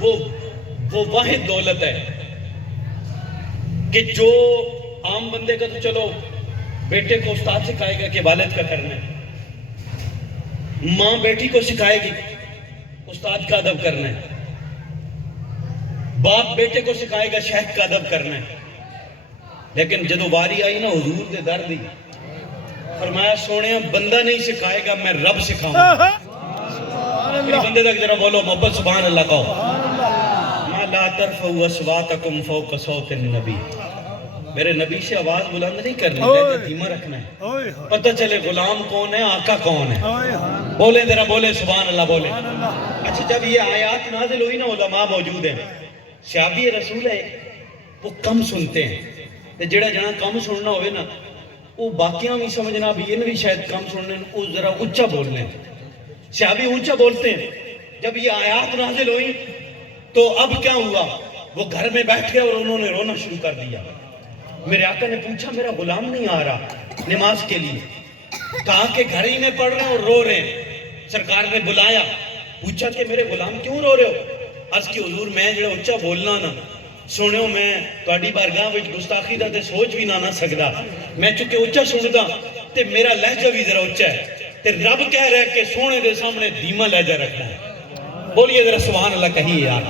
وہ واحد دولت ہے کہ جو عام بندے کا تو چلو بیٹے کو استاد سکھائے گا کہ والد کا کرنا ہے، ماں بیٹی کو سکھائے گی استاد کا ادب کرنا ہے، باپ بیٹے کو سکھائے گا شیخ کا ادب کرنا ہے. لیکن جدو باری آئی نا حضور دے در دی، فرمایا سونے بندہ نہیں سکھائے گا، میں رب سکھاؤں گا. بندے تک ذرا بولو محبت سبحان اللہ کہو. ما لا ترفعوا اصواتکم فوق صوت النبی. میرے نبی سے آواز بلند نہیں کرنی، لہجہ دھیما رکھنا ہے، پتہ چلے غلام کون ہے، آقا کون ہے. بولے ذرا بولے سبحان اللہ بولے. اچھا جب یہ آیات نازل ہوئی نا علماء موجود ہیں، صحابی رسول ہے وہ کم سنتے ہیں، جڑا جنا کم سننا ہوئے نا وہ باقیاں بھی سمجھنا بھی یہ بھی شاید کم سننے وہ ذرا اونچا بولنے. صحابی اونچا بولتے ہیں. جب یہ آیات نازل ہوئی تو اب کیا ہوا، وہ گھر میں بیٹھ گئے اور انہوں نے رونا شروع کر دیا. میرے آقا نے پوچھا میرا غلام نہیں آ رہا نماز کے لیے، کہا کہ گھر ہی میں پڑھ رہے ہیں اور رو رہے ہیں. سرکار نے بلایا، پوچھا کہ میرے غلام کیوں رو رہے ہو؟ عرض کی حضور میں جڑا اونچا بولنا نا سنو میں تہاڈی بارگاہ وچ گستاخی دا تے سوچ بھی نہ سکدا، میں چونکہ اونچا سندا تے میرا لہجہ بھی ذرا اونچا ہے تے رب کہہ رہا ہے کہ سونے دے سامنے دھیما لہجہ رکھنا ہے. بولیے ذرا سبحان اللہ کہیے یار.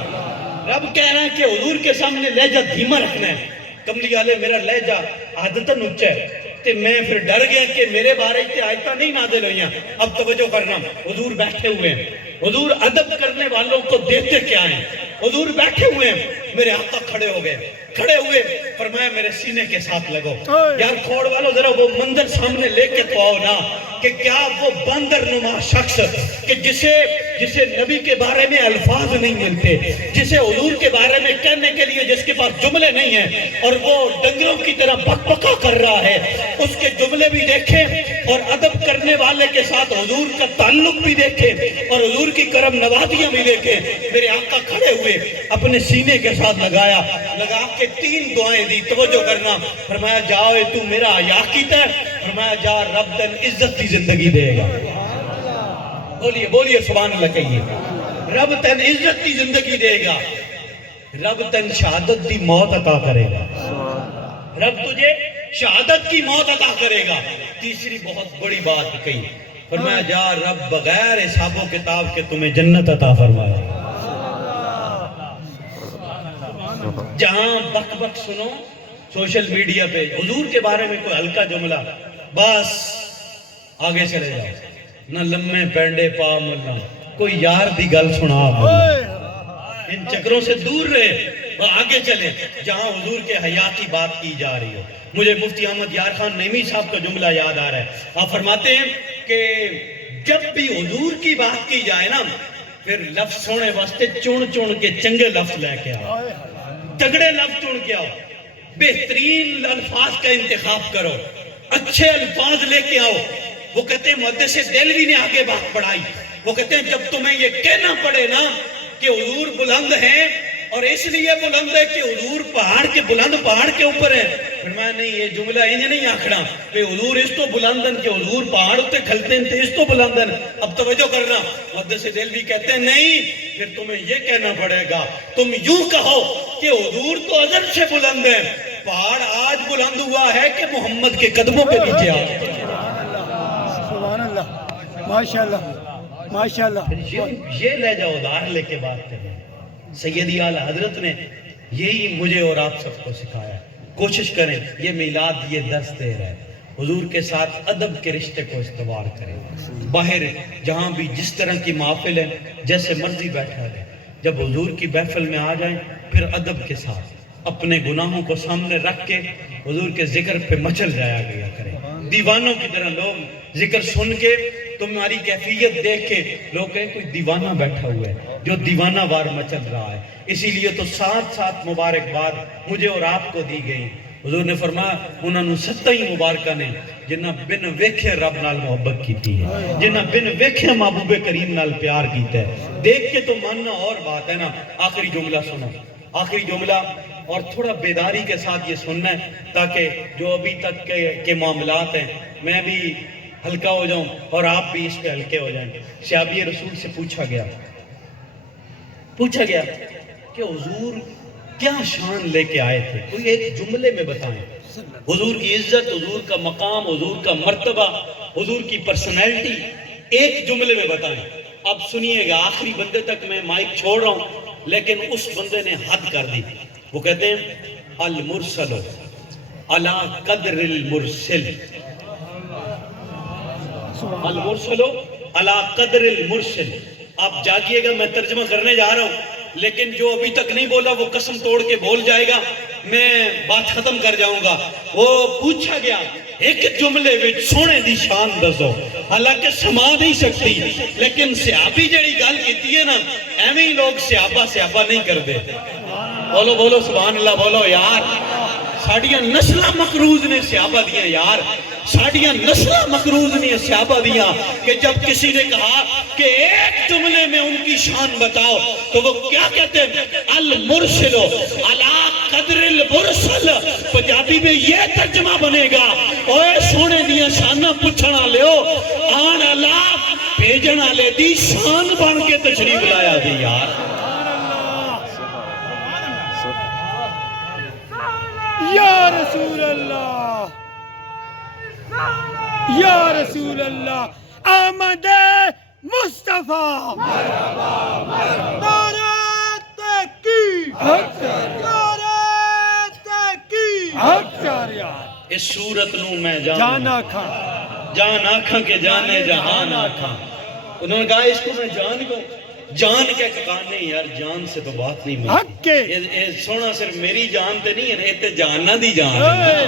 رب کہہ رہا ہے کہ حضور کے سامنے لہجہ دھیما رکھنا ہے. کملی والے میرا لہجہ عادتاً اونچا ہے تے میں پھر ڈر گیا کہ میرے بارے تے آیتاں نہیں نازل ہوئیاں. اب توجہ کرنا، حضور بیٹھے ہوئے ہیں، حضور ادب کرنے والوں کو دیتے کیا ہیں. حضور بیٹھے ہوئے ہیں، میرے آقا کھڑے ہو گئے، کھڑے ہوئے فرمایا میرے سینے کے ساتھ لگو. یار کھوڑ والوں ذرا وہ منظر سامنے لے کے تو آؤ نا کہ کیا وہ بندر نما شخص کہ جسے نبی کے بارے میں الفاظ نہیں ملتے، جسے حضور کے بارے میں کہنے کے لیے جس کے پاس جملے نہیں ہیں اور وہ ڈنگروں کی طرح بک بکا کر رہا ہے، اس کے جملے بھی دیکھیں اور ادب کرنے والے کے ساتھ حضور کا تعلق بھی دیکھیں اور حضور کی کرم نوازیاں بھی دیکھیں. میرے آقا کھڑے ہوئے اپنے سینے کے ساتھ لگا کے 3 دعائیں دی. توجہ کرنا، فرمایا جاؤ تو میرا حیا کیتا ہے فرمایا جا رب تن عزت کی زندگی دے گا. بولیے بولیے سبحان اللہ کہیے. رب تن عزت کی زندگی دے گا, رب تن شہادت کی موت عطا کرے گا. رب تجھے شہادت کی موت عطا کرے گا. تیسری بہت بڑی بات کہی, فرمایا جا رب بغیر حساب و کتاب کے تمہیں جنت عطا فرمائے گا. جہاں بک بک سنو سوشل میڈیا پہ حضور کے بارے میں کوئی ہلکا جملہ, بس آگے چلے جاؤ, نہ لمے پینڈے پا ملنا, کوئی یار دی گل سنا ملنا. ان چکروں سے دور رہے, آگے چلے جہاں حضور کے حیات کی بات کی جا رہی ہو. مجھے مفتی احمد یار خان نعیمی صاحب کا جملہ یاد آ رہا ہے. آپ فرماتے ہیں کہ جب بھی حضور کی بات کی جائے نا, پھر لفظ سونے واسطے چون کے چنگے لفظ لے کے آؤ, تگڑے لفظ چن کے آؤ, بہترین الفاظ کا انتخاب کرو, اچھے الفاظ لے کے آؤ. وہ کہتے ہیں محدث دہلوی نے آگے بات پڑھائی, وہ کہتے ہیں جب تمہیں یہ کہنا پڑے نا کہ حضور بلند ہیں, اور اس لیے بلند ہے کہ حضور پہاڑ کے بلند پہاڑ کے اوپر ہے, پھر میں نہیں یہ جملہ انہیں نہیں آکھنا کہ حضور اس تو بلندن کہ حضور پہاڑ ہوتے کھلتے ہیں اس تو بلندن. اب توجہ کرنا, محدث دہلوی کہتے ہیں نہیں, پھر تمہیں یہ کہنا پڑے گا, تم یوں کہو کہ حضور تو ازل سے بلند ہیں, پہاڑ آج بلند ہوا ہے کہ محمد کے قدموں پہ نیچے آ گئے. سبحان اللہ, ماشاءاللہ ماشاءاللہ. یہ لے جاؤ دار لے کے بات کریں. سیدی اعلیٰ حضرت نے یہی مجھے اور آپ سب کو سکھایا. کوشش کریں, یہ میلاد یہ درس دے رہا ہے, حضور کے ساتھ ادب کے رشتے کو استوار کریں. باہر جہاں بھی جس طرح کی محفل ہے جیسے مرضی بیٹھا رہے, جب حضور کی محفل میں آ جائیں پھر ادب کے ساتھ اپنے گناہوں کو سامنے رکھ کے حضور کے ذکر پہ مچل جایا گیا کریں. دیوانوں کی طرح لوگ ذکر سن کے تمہاری کیفیت دیکھ کے لوگ کہیں کوئی دیوانہ بیٹھا ہوا ہے جو دیوانہ وار مچل رہا ہے. اسی لیے تو ساتھ ساتھ مبارکباد مجھے اور آپ کو دی گئی. حضور نے فرمایا انہوں نے 7 مبارکہ نے جنہاں بن ویکھے رب نال محبت کیتی ہے, جنہاں بن ویکھے محبوب کریم نال پیار کیتا ہے. دیکھ کے تو ماننا اور بات ہے نا. آخری جملہ سنو, آخری جملہ, اور تھوڑا بیداری کے ساتھ یہ سننا ہے تاکہ جو ابھی تک کے معاملات ہیں میں بھی ہلکا ہو جاؤں اور آپ بھی اس پہ ہلکے ہو جائیں. صحابی رسول سے پوچھا گیا کہ حضور کیا شان لے کے آئے تھے, کوئی ایک جملے میں بتائیں. حضور کی عزت, حضور کا مقام, حضور کا مرتبہ, حضور کی پرسنالٹی ایک جملے میں بتائیں. اب سنیے گا, آخری بندے تک میں مائک چھوڑ رہا ہوں, لیکن اس بندے نے حد کر دی. وہ کہتے ہیں المرسل علی قدر المرسل, المرسل علی قدر المرسل. آپ جاگیے گا, میں ترجمہ کرنے جا رہا ہوں, لیکن جو ابھی تک نہیں بولا وہ قسم توڑ کے بول جائے گا, میں بات ختم کر جاؤں گا. وہ پوچھا گیا ایک جملے وچ سونے دی شان دسو, حالانکہ سما نہیں سکتی, لیکن صحابی جڑی گل کیتی ہے نا, ایویں ہی لوگ صحابہ نہیں کرتے. بولو بولو سبحان اللہ, بولو یار. ساڑیاں نسلہ مقروض نے صحابہ دیاں یار, ساڑیاں نسلہ مقروض نے صحابہ دیاں, کہ جب کسی نے کہا کہ ایک جملے میں ان کی شان بتاؤ تو وہ کیا کہتے ہیں, المرسل علی قدر المرسل. پنجابی میں یہ ترجمہ بنے گا, اوے سونے دیاں شانہ پچھنا لیو, آن اللہ بھیجنا لے دی شان بن کے تشریف لایا دی یار. یا رسول اللہ, یا رسول اللہ, آمد مصطفیٰ, نعرہ تحقیق, نعرہ تحقیق. اس صورت نو میں جان آکھاں, جان آکھاں کے جانے جہان آکھاں. انہوں نے کہا اس کو میں جان کو جان کیا کہا, نہیں یار جان سے تو بات نہیں ملتی. یہ سونا صرف میری جان تے نہیں ہے, یہ تے جاننا دی جان ہے.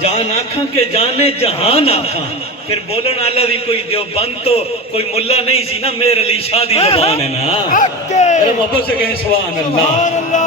جان آکھاں کے جانے جہان آکھاں. پھر بولن والا بھی کوئی دیوبند تو کوئی ملا نہیں سی نا, میر علی شاہ دی زبان ہے نا. میرے محبت سے کہیں سبحان اللہ.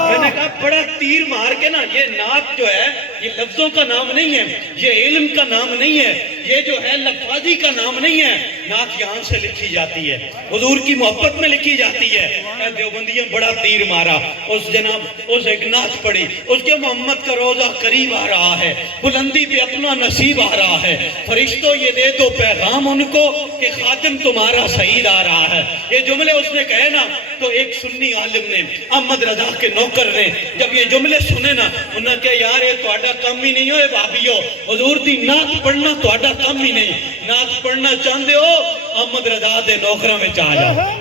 میں نے کہا بڑا تیر مار کے نا, یہ نعت جو ہے یہ لفظوں کا نام نہیں ہے, یہ علم کا نام نہیں ہے, یہ جو ہے لفاظی کا نام نہیں ہے, نعت یہاں سے لکھی جاتی ہے، حضور کی محبت میں لکھی جاتی ہے۔ اے دیوبندیوں بڑا تیر مارا، اس ایک نعت پڑھی، اس کے محمد کا روزہ قریب آ رہا ہے، بلندی پہ اپنا نصیب آ رہا ہے، فرشتوں یہ دے دو پیغام ان کو کہ خادم تمہارا سعید آ رہا ہے۔ یہ جملے اس نے کہے نا تو ایک سنی عالم نے، احمد رضا کے نوکر نے جب یہ جملے سنے نا، انہوں نے کہا یار یہ تہاڈا کم ہی نہیں ہوئے بھابیو، حضور دی نعت پڑھنا تہاڈا کم ہی نہیں، نعت پڑھنا چاہتے ہو احمد رضا دے نوکراں وچ آ جاؤ،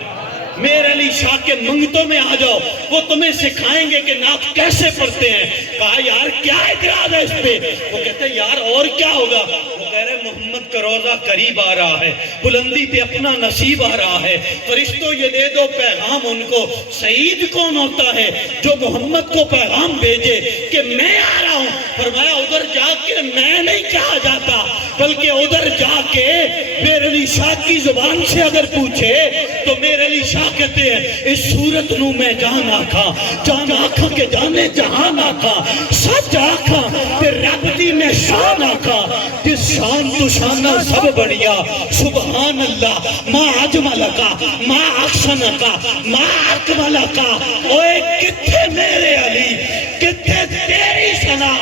میر علی شاہ کے منگتوں میں آ جاؤ، وہ تمہیں سکھائیں گے کہ نعت کیسے پڑھتے ہیں۔ کہا یار کیا اعتراض ہے اس پہ؟ وہ کہتے ہیں یار اور کیا ہوگا؟ وہ کہہ رہے محمد کا روزہ قریب آ رہا ہے، بلندی پہ اپنا نصیب آ رہا ہے، فرشتوں یہ دے دو پیغام ان کو۔ سعید کون ہوتا ہے؟ جو محمد کو پیغام بھیجے کہ میں آ رہا ہوں۔ فرمایا ادھر جا کے میں نہیں کہا جاتا، بلکہ ادھر جا کے میر علی شاہ کی زبان سے اگر پوچھے تو میر علی شاہ کہتے ہیں اس صورت نو میں جان آکھا، جان آکھا کے جانے جہان آکھا، سچ آکھا تے رب دی میں شان آکھا، جس شان تو شانہ سب بڑھیا، سبحان اللہ ما اجمل کا ما احسن کا ما اکمل کا۔ اوے کتھے میرے علی، کتھے تیری ثنا،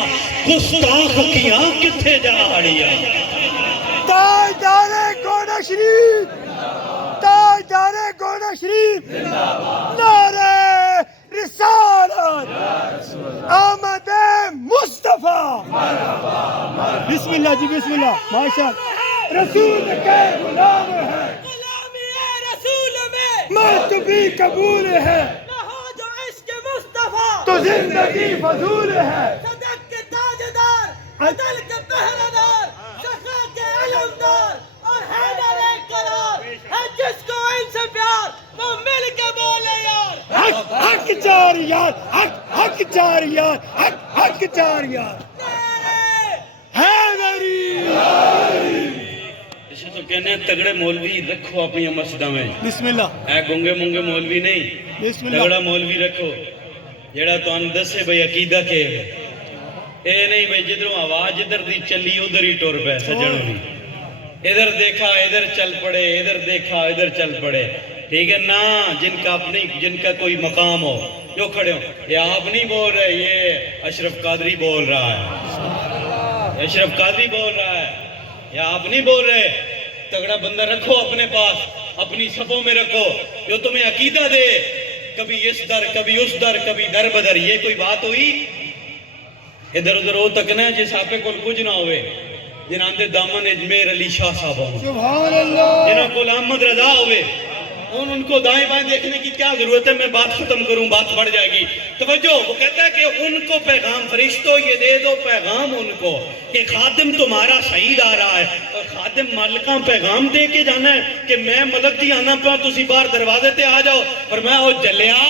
گستاخ کیاں کتھے جاڑیا۔ تاجدار گوڑا شریف، تاجدار گوڑا شریف، نعرہ رسالت، آمد مصطفیٰ۔ بسم اللہ جی، بسم اللہ، ماشاءاللہ۔ رسول کے غلام ہے، غلامی رسول میں موت بھی قبول ہے، نہ ہو جو عشق مصطفیٰ، تو زندگی فضول ہے۔ صدق کے تاجدار، عدل کے پہرےدار، سخا کے علمدار اور حیدر قرار ہے جس کو ان سے پیار، وہ مل کے بولے یار۔ حق حق چار یار، حق حق چار یار، حق حق چار یار۔ نعرہ حیدری۔ اسے تو کہنے ہیں تگڑے مولوی رکھو اپنی مسجدہ میں، بسم اللہ، اے گنگے منگے مولوی نہیں، بسم اللہ۔ تگڑا مولوی رکھو جیڑا تو ان دسے بھئی عقیدہ کے اے نہیں بھئی جدروں آواز جدر دی چلی ادھر ہی ٹور پہ سجنوں نہیں، ادھر دیکھا ادھر چل پڑے، ادھر دیکھا ادھر چل پڑے، ٹھیک ہے نا؟ جن کا کوئی مقام ہو جو کھڑے ہو، یہ آپ نہیں بول رہے، یہ اشرف قادری بول رہا ہے، اشرف قادری بول رہا ہے، یا آپ نہیں بول رہے۔ تگڑا بندہ رکھو اپنے پاس، اپنی صفوں میں رکھو جو تمہیں عقیدہ دے، کبھی اس در کبھی اس در کبھی در بدر۔ یہ کوئی بات ہوئی؟ ادھر ادھر ہو تکنا جس آپ کو کچھ نہ ہوئے، جنہاں دے دامن اجمیر علی شاہ صاحب ہوں، سبحان اللہ۔ جنہاں کو احمد رضا ہوئے، ان کو دائیں بائیں دیکھنے کی کیا ضرورت ہے؟ میں بات ختم کروں، بات بڑھ جائے گی۔ توجہ، وہ کہتا ہے کہ ان کو پیغام، فرشتوں یہ دے دو پیغام ان کو کہ خادم تمہارا سعید آ رہا ہے، اور خادم مالکاں پیغام دے کے جانا ہے کہ میں ملک دی آنا پہ تسی باہر دروازے تے آ جاؤ، اور میں وہ جلیا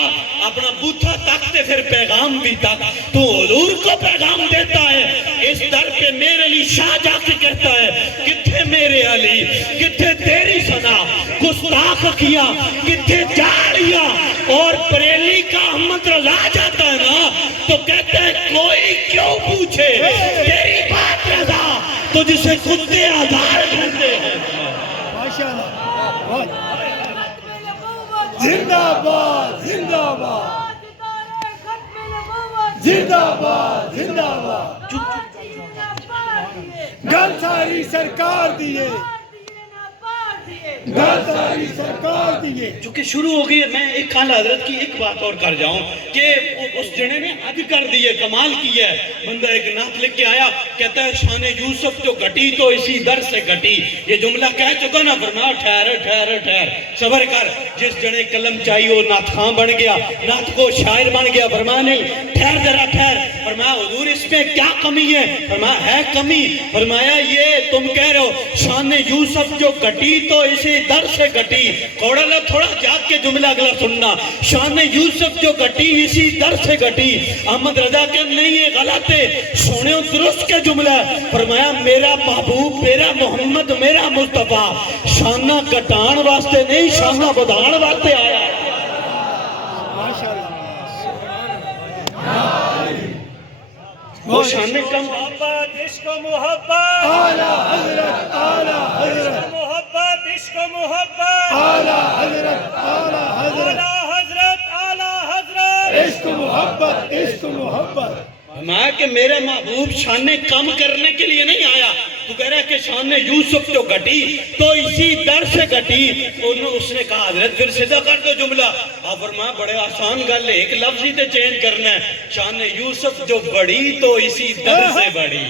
اپنا بوتھا تک تے پھر پیغام بھی تک تو حضور کو پیغام دیتا ہے۔ اس در پہ میر علی شاہ جا کے کہتا ہے کتھے میرے علی، کتھے تیری ثنا، گستاخ کیا کتھے جاڑیا۔ اور بریلی کا احمد رضا جاتا ہے نا تو کہتے ہیں کوئی کیوں پوچھے تیری بات رضا، تو جسے کتے آدھار کرتے ہیں۔ ماشاءاللہ، زندہ باد، زندہ باد، زندہ باد، زندہ باد۔ گل ساری سرکار دیئے، گل ساری سرکار دیئے۔ چونکہ شروع ہو گئی ہے، میں ایک خالہ حضرت کی ایک بات اور کر جاؤں کہ اس جنے نے حد کر دیئے، کمال کی ہے۔ بندہ ایک نعت لکھ کے آیا، کہتا ہے شان یوسف جو گھٹی تو اسی در سے گھٹی۔ یہ جملہ کہہ چکا نا، فرمایا ٹھہر ٹھہر ٹھہر، صبر کر۔ جس جنے قلم چاہیے وہ نعت خاں بن گیا، نعت کو شاعر بن گیا۔ فرمایا نہیں، ٹھہر ذرا ٹھہر۔ فرمایا حضور اس میں کیا کمی ہے؟ فرمایا ہے کمی۔ فرمایا یہ تم کہہ رہے ہو شان یوسف جو گھٹی تو اسی در سے گھٹی۔ کوڑا لو تھوڑا جاگ کے جملہ اگلا سننا، شان یوسف جو گھٹی اسی در سے گھٹی۔ احمد رضا کہ نہیں یہ غلط ہے، سونے درست کے جملہ ہے۔ فرمایا میرا محبوب، میرا محمد، میرا مصطفیٰ شانہ گھٹان واسطے نہیں، شانہ بدھان واسطے آیا ہے۔ وہ شانے کم محبت عشق و محبت اعلیٰ حضرت، اعلیٰ حضرت، محبت عشق و محبت اعلی حضرت اعلی حضرت اعلیٰ حضرت اعلیٰ حضرت عشق محبت عشق محبت فرمایا کہ میرے محبوب شانیں کم کرنے کے لیے نہیں آیا. تو کہہ رہا ہے کہ شان یوسف جو گھٹی تو اسی در سے گھٹی. اس نے کہا حضرت پھر سیدھا کر دو جملہ. آپ فرمایا بڑے آسان گل ہے, ایک لفظ ہی تے چینج کرنا ہے. شان یوسف جو بڑی تو اسی در سے بڑی.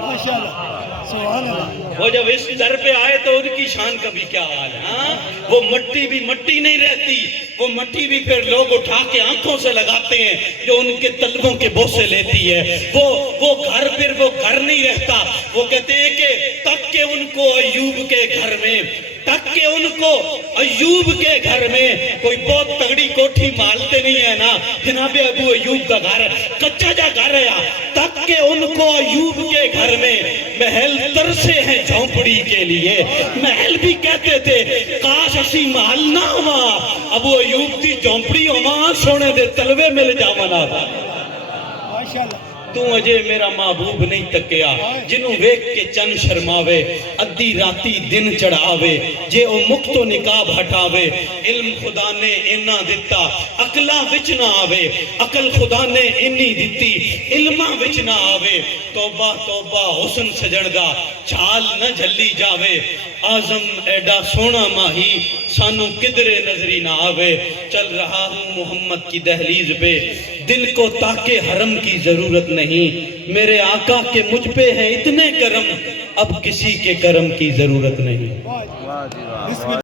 ماشاءاللہ سبحان اللہ. وہ جب اس در پہ آئے تو ان کی شان کا بھی کیا حال ہے. ہاں وہ مٹی بھی مٹی نہیں رہتی, وہ مٹی بھی پھر لوگ اٹھا کے آنکھوں سے لگاتے ہیں جو ان کے طلبوں کے بوسے لیتی ہے. وہ گھر پھر وہ گھر نہیں رہتا. وہ کہتے ہیں کہ تک کہ ان کو ایوب کے گھر میں, تک کہ ان کو ایوب کے گھر میں کوئی بہت تگڑی کوٹھی مالتے نہیں ہے نا, جناب ابو ایوب کا گھر کچا جا گھر ہے, تک کہ ان کو ایوب کے گھر میں محل ترسے ہیں جھونپڑی کے لیے. محل بھی کہتے تھے کاش اسی محل نہ ہوا, ابو ایوب دی جھونپڑی ہوا سونے دے تلوے مل جاونا تھا. ماشاءاللہ تو اجے میرا محبوب نہیں تکیا, جنوں ویکھ کے چن شرماوے, ادھی راتی دن چڑھاوے, جے او مکتو نقاب ہٹاوے. علم خدا نے اینا دتا عقلاں وچ نہ آوے, عقل خدا نے اینی دتی علماں وچ نہ آوے. توبہ توبہ حسن سجن دا چال نہ جھلی جاوے, آزم ایڈا سونا ماہی سانو کدرے نظری نہ آوے. چل رہا ہوں محمد کی دہلیز پہ, دل کو تاکہ حرم کی ضرورت نہیں. میرے آقا کے مجھ پہ ہے اتنے کرم, اب کسی کے کرم کی ضرورت نہیں. بسم اللہ.